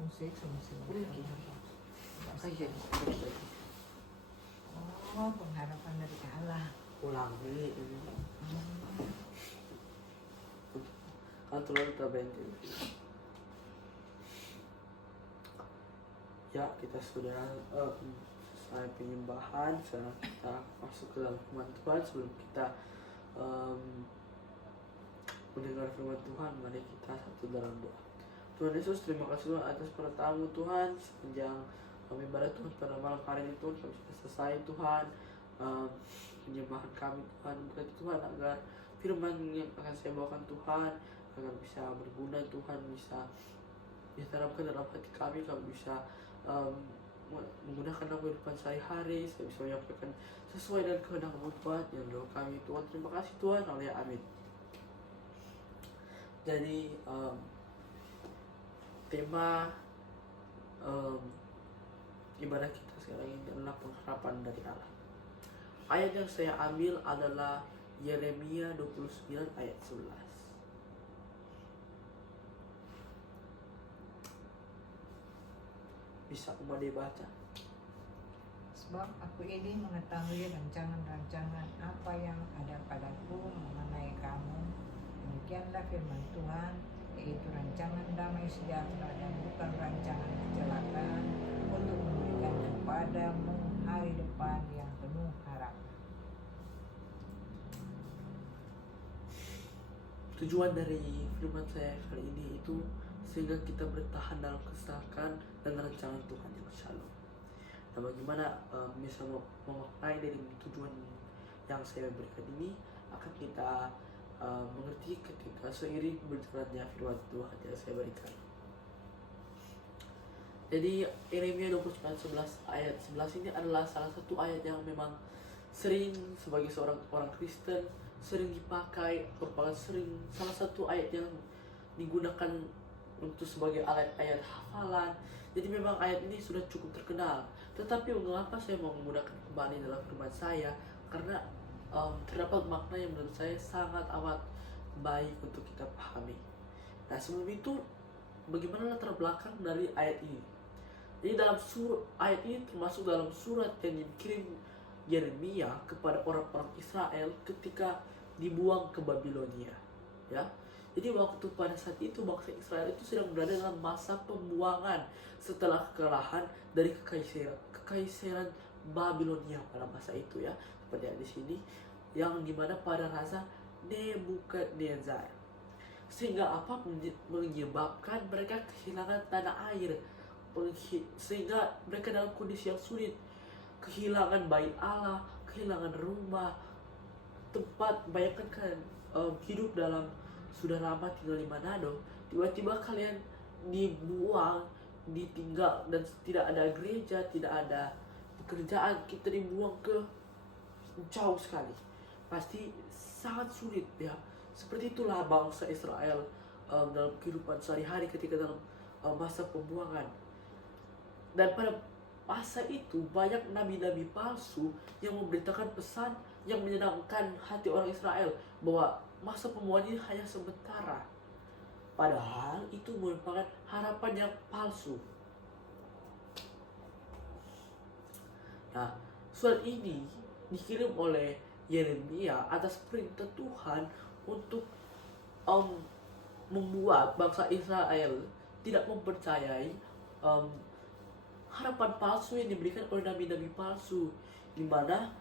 musik. Lagi. Kayak Oh, pengharapan dari Allah. ulang ini. Atau kita benci. Ya, kita sudah selesai penyembahan. Sekarang kita masuk ke dalam firman Tuhan. Sebelum kita mendengar firman Tuhan, mari kita satu dalam doa. Tuhan Yesus, terima kasih Tuhan atas pertamu Tuhan sepanjang kami ibadah Tuhan pada malam hari ini Tuhan. Kami sudah selesai Tuhan penyembahan kami Tuhan. Berkati Tuhan agar firman yang akan saya bawakan Tuhan agar bisa berguna Tuhan, bisa ditanamkan dalam hati kami bisa menggunakan dalam kehidupan sehari-hari. Saya bisa menyampaikan sesuai dengan kehendak-Mu Tuhan yang doa kami Tuhan. Terima kasih Tuhan. Haleluya, amin. Jadi tema ibadah kita sekarang ini adalah pengharapan dari Allah. Ayat yang saya ambil adalah Yeremia 29 ayat 11. Bisa umat dibaca? Sebab aku ini mengetahui rancangan-rancangan apa yang ada padaku mengenai kamu. Demikianlah firman Tuhan, yaitu rancangan damai sejahtera dan bukan rancangan kecelakaan, untuk memberikan kepadamu hari depan yang penuh harap. Tujuan dari firman saya kali ini itu sehingga kita bertahan dalam kesalahan dan rancangan Tuhan yang shalom. Nah, bagaimana bisa memaknai dari tujuan yang saya berikan ini akan kita mengerti ketika seiring berjalannya firman Tuhan yang saya berikan. Jadi Yeremia 29 ayat 11 ini adalah salah satu ayat yang memang sering sebagai seorang orang Kristen sering dipakai, merupakan salah satu ayat yang digunakan untuk sebagai ayat hafalan. Jadi memang ayat ini sudah cukup terkenal. Tetapi mengapa saya mau menggunakan kembali dalam firman saya? Karena terdapat makna yang menurut saya sangat amat baik untuk kita pahami. Nah, sebelum itu bagaimana latar belakang dari ayat ini? Jadi dalam ayat ini termasuk dalam surat yang dikirim Yeremia kepada orang-orang Israel ketika dibuang ke Babilonia, ya. Jadi waktu pada saat itu bangsa Israel itu sedang berada dalam masa pembuangan setelah kekalahan dari kekaisaran Babilonia pada masa itu, ya. Seperti yang di sini, yang dimana pada raja Nebukadnezar. Sehingga apa menyebabkan mereka kehilangan tanah air, sehingga mereka dalam kondisi yang sulit, kehilangan bait Allah, kehilangan rumah, tempat. Bayangkan kan hidup dalam sudah lama tinggal di Manado, tiba-tiba kalian dibuang, ditinggal, dan tidak ada gereja, tidak ada pekerjaan, kita dibuang ke jauh sekali. Pasti sangat sulit, ya. Seperti itulah bangsa Israel dalam kehidupan sehari-hari ketika dalam masa pembuangan. Dan pada masa itu banyak nabi-nabi palsu yang memberitakan pesan yang menyenangkan hati orang Israel bahwa masa pembuangan ini hanya sementara. Padahal itu merupakan harapan yang palsu. Nah, surat ini dikirim oleh Yeremia atas perintah Tuhan untuk membuat bangsa Israel tidak mempercayai harapan palsu yang diberikan oleh nabi-nabi palsu, di mana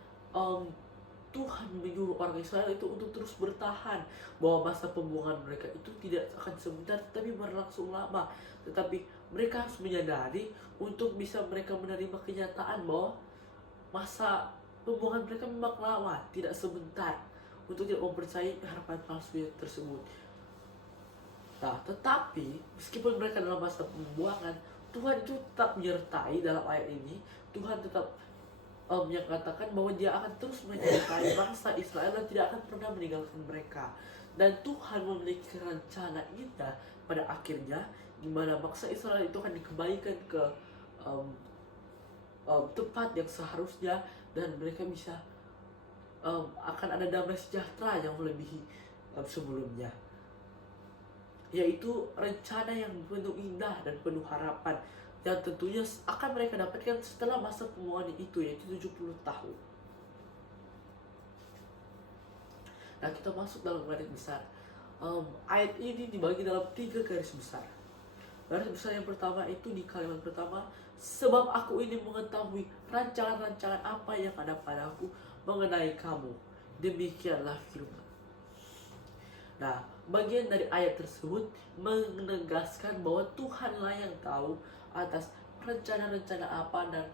Tuhan menyuruh orang Israel itu untuk terus bertahan, bahwa masa pembuangan mereka itu tidak akan sebentar tetapi berlangsung lama. Tetapi mereka harus menyadari untuk bisa mereka menerima kenyataan bahwa masa pembuangan mereka memang lama, tidak sebentar, untuk tidak mempercayai harapan palsu tersebut. Nah, tetapi meskipun mereka dalam masa pembuangan, Tuhan itu tetap menyertai dalam ayat ini. Tuhan tetap yang katakan bahwa Dia akan terus menyertai bangsa Israel dan tidak akan pernah meninggalkan mereka. Dan Tuhan memiliki rencana indah pada akhirnya, di mana bangsa Israel itu akan dikembalikan ke tempat yang seharusnya, dan mereka bisa akan ada damai sejahtera yang melebihi sebelumnya. yaitu rencana yang penuh indah dan penuh harapan yang tentunya akan mereka dapatkan setelah masa pemulihan itu, yaitu 70 tahun. Nah, kita masuk dalam garis besar. Ayat ini dibagi dalam 3 garis besar. Garis besar yang pertama itu di kalimat pertama, sebab aku ini mengetahui rancangan-rancangan apa yang ada padaku mengenai kamu, demikianlah firman. Nah, bagian dari ayat tersebut menegaskan bahwa Tuhanlah yang tahu atas rencana-rencana apa dan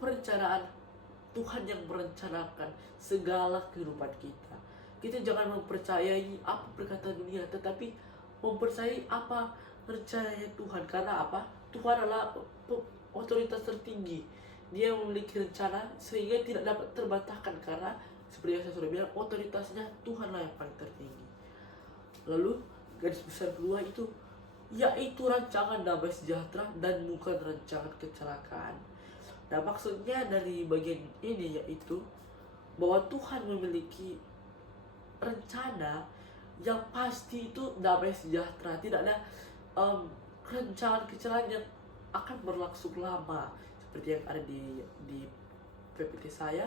perencanaan Tuhan yang merencanakan segala kehidupan kita. Kita jangan mempercayai apa perkataan dunia, tetapi mempercayai apa rencananya Tuhan. Karena apa? Tuhan adalah otoritas tertinggi. Dia memiliki rencana sehingga tidak dapat terbantahkan, karena seperti yang saya sudah bilang, otoritasnya Tuhanlah yang paling tertinggi. Lalu garis besar kedua itu yaitu rancangan damai sejahtera dan bukan rancangan kecelakaan. Nah, maksudnya dari bagian ini yaitu bahwa Tuhan memiliki rencana yang pasti itu damai sejahtera. Tidak ada rancangan kecelakaan yang akan berlangsung lama seperti yang ada di PPT saya,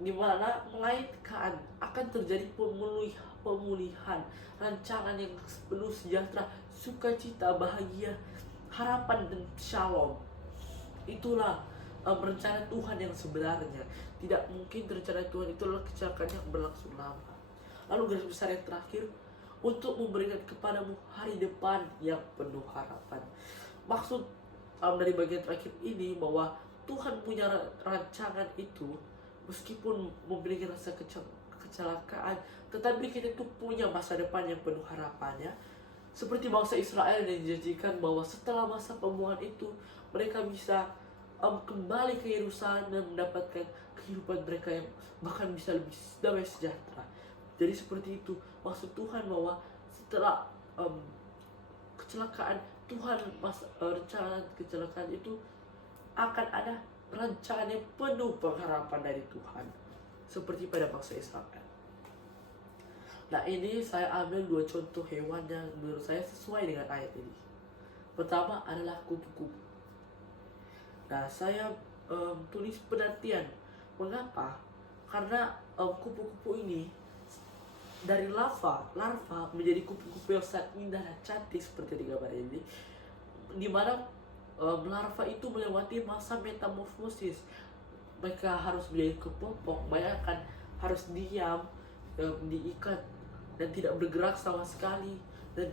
di mana melainkan akan terjadi pemulihan, rancangan yang penuh sejahtera, sukacita, bahagia, harapan, dan shalom. Itulah rencana Tuhan yang sebenarnya. Tidak mungkin rencana Tuhan itu adalah kecelakaan yang berlangsung lama. Lalu garis besar yang terakhir, untuk memberikan kepadamu hari depan yang penuh harapan. Maksud dari bagian terakhir ini bahwa Tuhan punya rancangan itu, meskipun memiliki rasa kecelakaan, tetapi kita itu punya masa depan yang penuh harapannya. Seperti bangsa Israel yang dijanjikan bahwa setelah masa pemulihan itu mereka bisa kembali ke Yerusalem dan mendapatkan kehidupan mereka yang bahkan bisa lebih damai sejahtera. Jadi seperti itu maksud Tuhan, bahwa setelah kecelakaan Tuhan, rencana kecelakaan itu akan ada rencana yang penuh pengharapan dari Tuhan, seperti pada bangsa Israel. Nah, ini saya ambil 2 contoh hewan yang menurut saya sesuai dengan ayat ini. Pertama adalah kupu-kupu. Nah, saya tulis penantian. Mengapa? Karena kupu-kupu ini dari larva menjadi kupu-kupu yang sangat indah dan cantik seperti di gambar ini, di mana larva itu melewati masa metamorfosis. Mereka harus menjadi kepopok, bayangkan harus diam, diikat dan tidak bergerak sama sekali, dan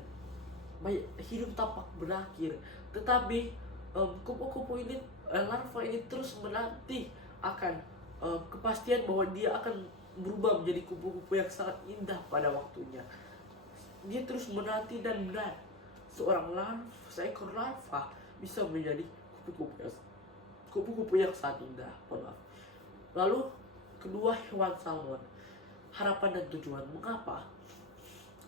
hidup tampak berakhir. Tetapi kupu-kupu ini, larva ini terus menanti akan kepastian bahwa dia akan berubah menjadi kupu-kupu yang sangat indah pada waktunya. Dia terus menanti dan benar seekor larva bisa menjadi kupu-kupu yang sangat indah. Lalu kedua, hewan salmon, harapan dan tujuan. Mengapa?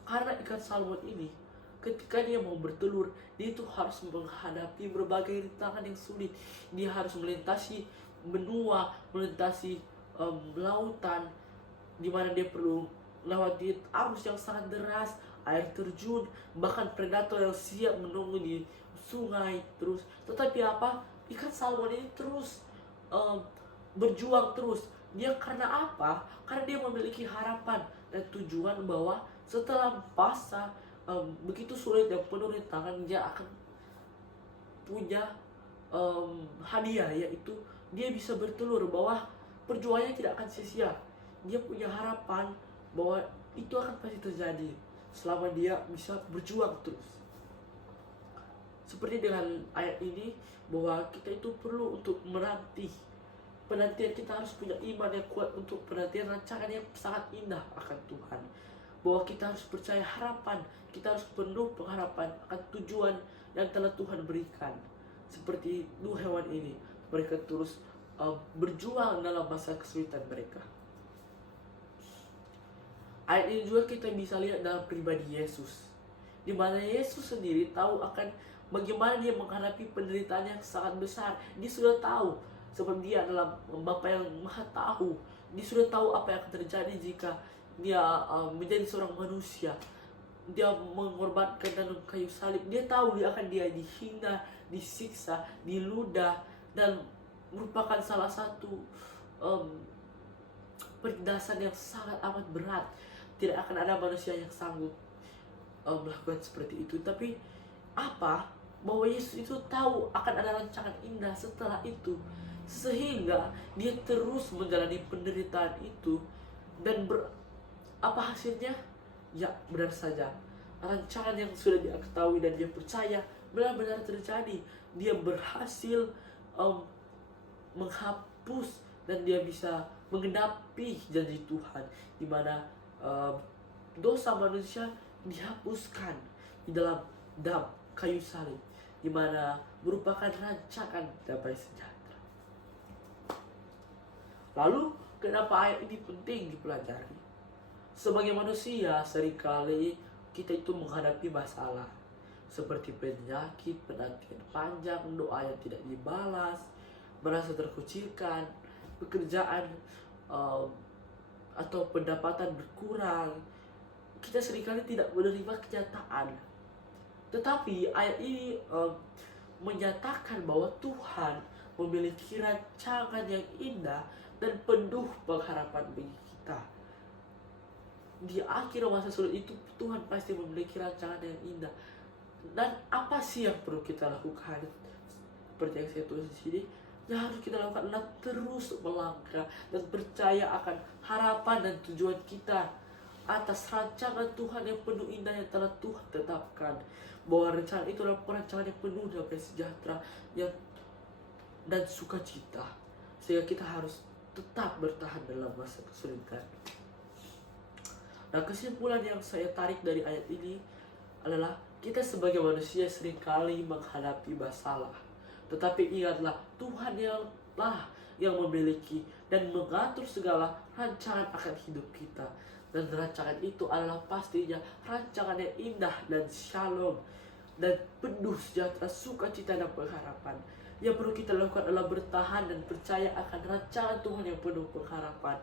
Karena ikan salmon ini ketika dia mau bertelur, dia itu harus menghadapi berbagai rintangan yang sulit. Dia harus melintasi benua, melintasi lautan, di mana dia perlu lewati arus yang sangat deras, air terjun, bahkan predator yang siap menunggu di sungai terus. Tetapi apa? Ikan salmon ini terus berjuang terus. Dia karena apa? Karena dia memiliki harapan dan tujuan bahwa setelah masa begitu sulit dan penuh rintangan, dia akan punya hadiah, yaitu dia bisa bertelur, bahwa perjuangannya tidak akan sia-sia. Dia punya harapan bahwa itu akan pasti terjadi selama dia bisa berjuang terus. Seperti dengan ayat ini, bahwa kita itu perlu untuk menanti. Penantian, kita harus punya iman yang kuat untuk penantian rancangan yang sangat indah akan Tuhan. Bahwa kita harus percaya harapan, kita harus penuh pengharapan akan tujuan yang telah Tuhan berikan. Seperti 2 hewan ini, mereka terus berjuang dalam masa kesulitan mereka. Ayat ini juga kita bisa lihat dalam pribadi Yesus, di mana Yesus sendiri tahu akan bagaimana dia menghadapi penderitaan yang sangat besar. Dia sudah tahu, sebab dia adalah Bapa yang Maha Tahu. Dia sudah tahu apa yang akan terjadi jika dia menjadi seorang manusia. dia mengorbankan dalam kayu salib. Dia tahu dia dihina, disiksa, diludah, dan merupakan salah satu penindasan yang sangat amat berat. Tidak akan ada manusia yang sanggup melakukan seperti itu. Tapi apa? Bahwa Yesus itu tahu akan ada rancangan indah setelah itu, sehingga dia terus menjalani penderitaan itu. Dan apa hasilnya? Ya, benar saja, rancangan yang sudah dia ketahui dan dia percaya benar-benar terjadi. Dia berhasil menghapus dan dia bisa menggenapi janji Tuhan, di mana dosa manusia dihapuskan di dalam dam kayu salib, di mana merupakan rancangan damai sejahtera. Lalu kenapa ayat ini penting dipelajari? Sebagai manusia, seringkali kita itu menghadapi masalah seperti penyakit, penantian panjang, doa yang tidak dibalas, merasa terkucilkan, pekerjaan atau pendapatan berkurang. Kita seringkali tidak menerima kenyataan. Tetapi ayat ini menyatakan bahwa Tuhan memiliki rancangan yang indah dan penuh pengharapan bagi kita. Di akhir masa sulit itu Tuhan pasti memiliki rancangan yang indah. Dan apa sih yang perlu kita lakukan? Seperti yang saya tulis di sini, yang harus kita lakukan adalah terus melangkah dan percaya akan harapan dan tujuan kita atas rancangan Tuhan yang penuh indah yang telah Tuhan tetapkan. Bahwa rancangan itu adalah rancangan yang penuh damai sejahtera dan sukacita, sehingga kita harus tetap bertahan dalam masa kesulitan. Nah, kesimpulan yang saya tarik dari ayat ini adalah kita sebagai manusia seringkali menghadapi masalah. Tetapi ingatlah, Tuhan yang memiliki dan mengatur segala rancangan akan hidup kita. Dan rancangan itu adalah pastinya rancangan yang indah dan shalom dan penuh sejahtera, sukacita dan pengharapan. Yang perlu kita lakukan adalah bertahan dan percaya akan rancangan Tuhan yang penuh pengharapan,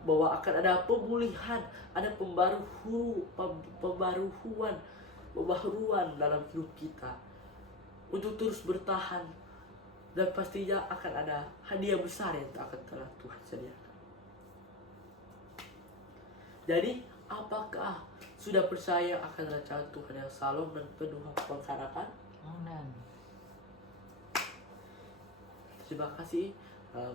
bahwa akan ada pemulihan, ada pembaruan dalam hidup kita, untuk terus bertahan, dan pastinya akan ada hadiah besar yang telah Tuhan sediakan. Jadi, apakah sudah percaya akan rancangan Tuhan yang shalom dan penuh pengharapan? Amen. Terima kasih.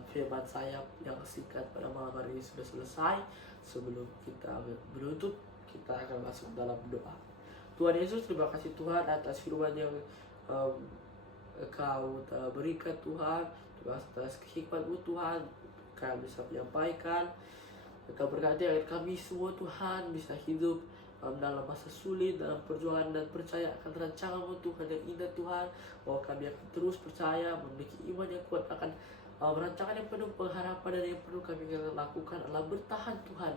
Firman saya yang singkat pada malam hari ini sudah selesai. Sebelum kita menutup, kita akan masuk dalam doa. Tuhan Yesus, terima kasih Tuhan atas firman yang Kau telah berikan Tuhan. Terima kasih atas hikmat-Mu Tuhan, kami bisa menyampaikan. Kau berkati agar kami semua Tuhan bisa hidup dalam masa sulit, dalam perjuangan, dan percaya akan rancangan-Mu Tuhan yang indah Tuhan. Bahwa kami akan terus percaya, memiliki iman yang kuat akan rancangan yang penuh pengharapan, dan yang perlu kami lakukan adalah bertahan Tuhan.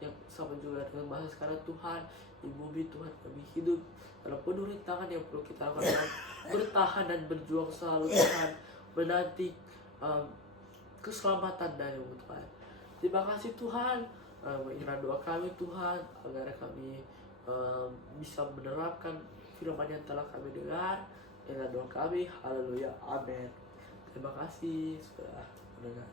Yang sama juga dengan bahasa sekarang Tuhan, di bumi Tuhan kami hidup dalam penuh rintangan. Yang perlu kita lakukan bertahan dan berjuang selalu Tuhan, menanti keselamatan dari-Mu Tuhan. Terima kasih Tuhan. Mengira doa kami Tuhan, agar kami bisa menerapkan firman yang telah kami dengar. Inilah doa kami. Haleluya. Amin. Terima kasih sudah mendengar.